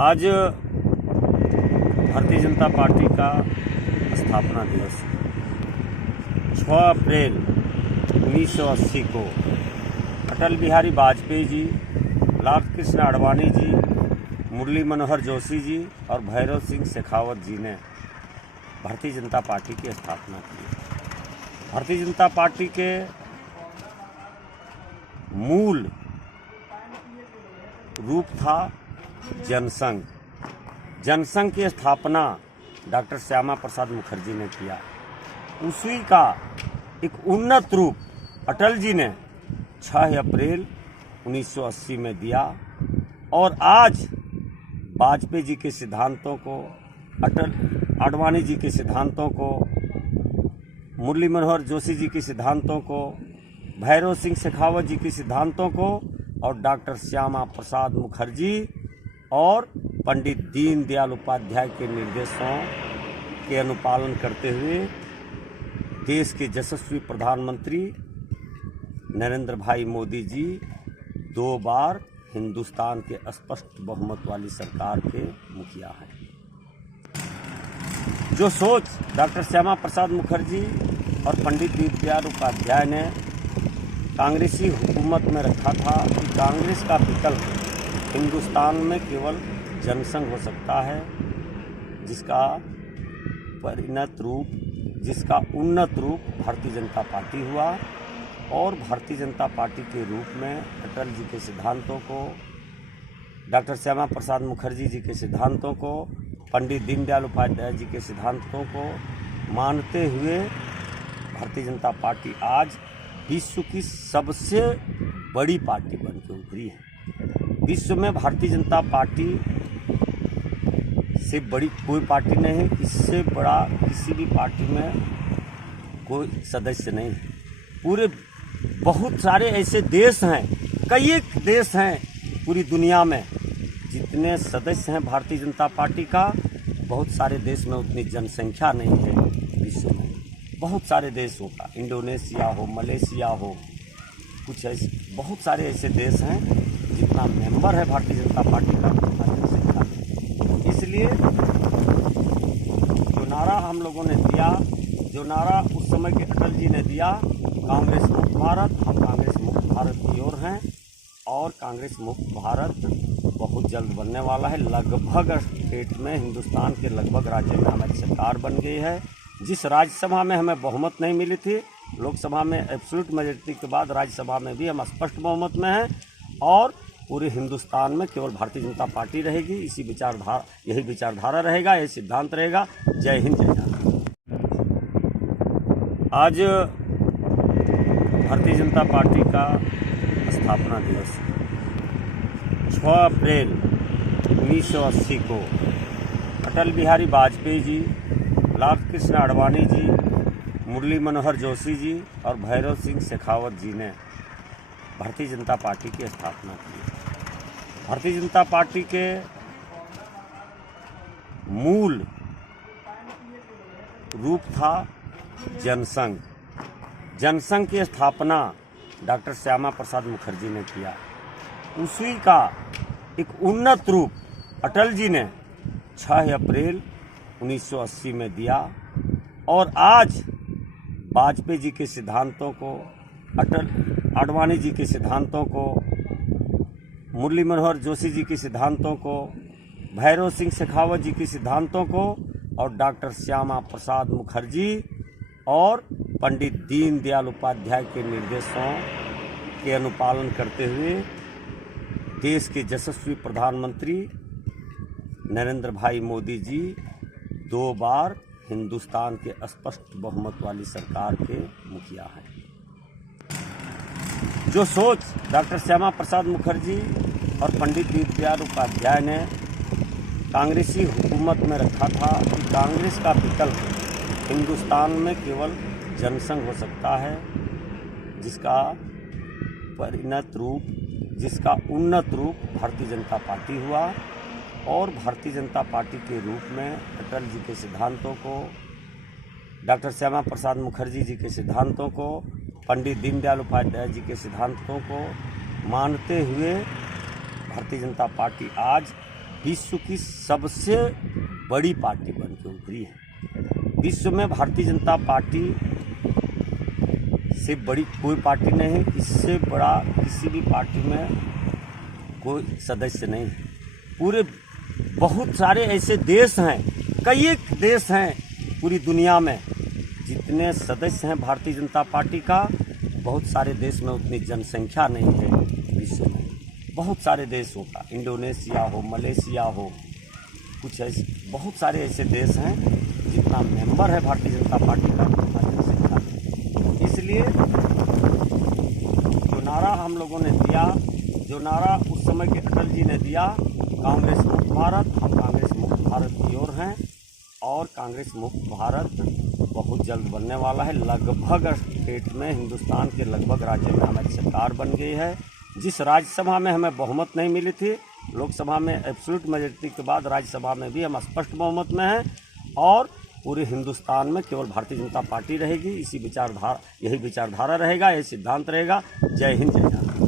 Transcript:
आज भारतीय जनता पार्टी का स्थापना दिवस 6 अप्रैल 1980 को अटल बिहारी वाजपेयी जी, लाल कृष्ण आडवाणी जी, मुरली मनोहर जोशी जी और भैरव सिंह शेखावत जी ने भारतीय जनता पार्टी की स्थापना की। भारतीय जनता पार्टी के मूल रूप था जनसंघ। जनसंघ की स्थापना डॉक्टर श्यामा प्रसाद मुखर्जी ने किया। उसी का एक उन्नत रूप अटल जी ने 6 अप्रैल 1980 में दिया और आज वाजपेयी जी के सिद्धांतों को, अटल आडवाणी जी के सिद्धांतों को, मुरली मनोहर जोशी जी के सिद्धांतों को, भैरव सिंह शेखावत जी के सिद्धांतों को और डॉक्टर श्यामा प्रसाद मुखर्जी और पंडित दीनदयाल उपाध्याय के निर्देशों के अनुपालन करते हुए देश के यशस्वी प्रधानमंत्री नरेंद्र भाई मोदी जी 2 बार हिंदुस्तान के स्पष्ट बहुमत वाली सरकार के मुखिया हैं। जो सोच डॉक्टर श्यामा प्रसाद मुखर्जी और पंडित दीनदयाल उपाध्याय ने कांग्रेसी हुकूमत में रखा था कि कांग्रेस का विकल्प हिंदुस्तान में केवल जनसंघ हो सकता है, जिसका उन्नत रूप भारतीय जनता पार्टी हुआ और भारतीय जनता पार्टी के रूप में अटल जी के सिद्धांतों को, डॉक्टर श्यामा प्रसाद मुखर्जी जी के सिद्धांतों को, पंडित दीनदयाल उपाध्याय जी के सिद्धांतों को मानते हुए भारतीय जनता पार्टी आज विश्व की सबसे बड़ी पार्टी बनकर उभरी है। विश्व में भारतीय जनता पार्टी से बड़ी कोई पार्टी नहीं है, इससे बड़ा किसी भी पार्टी में कोई सदस्य नहीं है। पूरे बहुत सारे ऐसे देश हैं, कई एक देश हैं पूरी दुनिया में जितने सदस्य हैं भारतीय जनता पार्टी का, बहुत सारे देश में उतनी जनसंख्या नहीं है विश्व में। बहुत सारे देशों का, इंडोनेशिया हो, मलेशिया हो, कुछ ऐसे बहुत सारे ऐसे देश हैं जितना मेंबर है भारतीय जनता पार्टी का उतना जनसंख्या है। इसलिए जो नारा हम लोगों ने दिया, जो नारा उस समय के अटल जी ने दिया, कांग्रेस मुक्त भारत, हम कांग्रेस मुक्त भारत की ओर हैं और कांग्रेस मुक्त भारत बहुत जल्द बनने वाला है। लगभग स्टेट में, हिंदुस्तान के लगभग राज्य में हमारी सरकार बन गई है। जिस राज्यसभा में हमें बहुमत नहीं मिली थी, लोकसभा में एब्सोल्यूट मेजॉरिटी के बाद राज्यसभा में भी हम स्पष्ट बहुमत में हैं और पूरे हिंदुस्तान में केवल भारतीय जनता पार्टी रहेगी। यही विचारधारा रहेगा, यही सिद्धांत रहेगा। जय हिंद, जय भारत। आज भारतीय जनता पार्टी का स्थापना दिवस 6 अप्रैल 1980 को अटल बिहारी वाजपेयी जी, लाल कृष्ण आडवाणी जी, मुरली मनोहर जोशी जी और भैरव सिंह शेखावत जी ने भारतीय जनता पार्टी की स्थापना की। भारतीय जनता पार्टी के मूल रूप था जनसंघ। जनसंघ की स्थापना डॉक्टर श्यामा प्रसाद मुखर्जी ने किया। उसी का एक उन्नत रूप अटल जी ने 6 अप्रैल 1980 में दिया और आज वाजपेयी जी के सिद्धांतों को, अटल आडवाणी जी के सिद्धांतों को, मुरली मनोहर जोशी जी के सिद्धांतों को, भैरव सिंह शेखावत जी के सिद्धांतों को और डॉक्टर श्यामा प्रसाद मुखर्जी और पंडित दीनदयाल उपाध्याय के निर्देशों के अनुपालन करते हुए देश के यशस्वी प्रधानमंत्री नरेंद्र भाई मोदी जी 2 बार हिंदुस्तान के स्पष्ट बहुमत वाली सरकार के मुखिया हैं। जो सोच डॉक्टर श्यामा प्रसाद मुखर्जी और पंडित दीनदयाल उपाध्याय ने कांग्रेसी हुकूमत में रखा था कि कांग्रेस का विकल्प हिंदुस्तान में केवल जनसंघ हो सकता है, जिसका उन्नत रूप भारतीय जनता पार्टी हुआ और भारतीय जनता पार्टी के रूप में अटल जी के सिद्धांतों को, डॉक्टर श्यामा प्रसाद मुखर्जी जी के सिद्धांतों को, पंडित दीनदयाल उपाध्याय जी के सिद्धांतों को मानते हुए भारतीय जनता पार्टी आज विश्व की सबसे बड़ी पार्टी बन के उभरी है। विश्व में भारतीय जनता पार्टी से बड़ी कोई पार्टी नहीं है, इससे बड़ा किसी भी पार्टी में कोई सदस्य नहीं है। पूरे बहुत सारे ऐसे देश हैं, कई एक देश हैं पूरी दुनिया में जितने सदस्य हैं भारतीय जनता पार्टी का, बहुत सारे देश में उतनी जनसंख्या नहीं है विश्व में। बहुत सारे देशों का, इंडोनेशिया हो, मलेशिया हो, कुछ ऐसे बहुत सारे ऐसे देश हैं जितना मेंबर है भारतीय जनता पार्टी का उतना जनसंख्या है। इसलिए जो नारा हम लोगों ने दिया, जो नारा उस समय के अटल जी ने दिया, कांग्रेस मुक्त भारत, हम कांग्रेस मुक्त भारत की ओर हैं और कांग्रेस मुक्त भारत बहुत जल्द बनने वाला है। लगभग स्टेट में, हिंदुस्तान के लगभग राज्यों में हमारी सरकार बन गई है। जिस राज्यसभा में हमें बहुमत नहीं मिली थी, लोकसभा में एब्सोल्यूट मेजॉरिटी के बाद राज्यसभा में भी हम स्पष्ट बहुमत में हैं और पूरे हिंदुस्तान में केवल भारतीय जनता पार्टी रहेगी। यही विचारधारा रहेगा, यही सिद्धांत रहेगा। जय हिंद, जय भारत।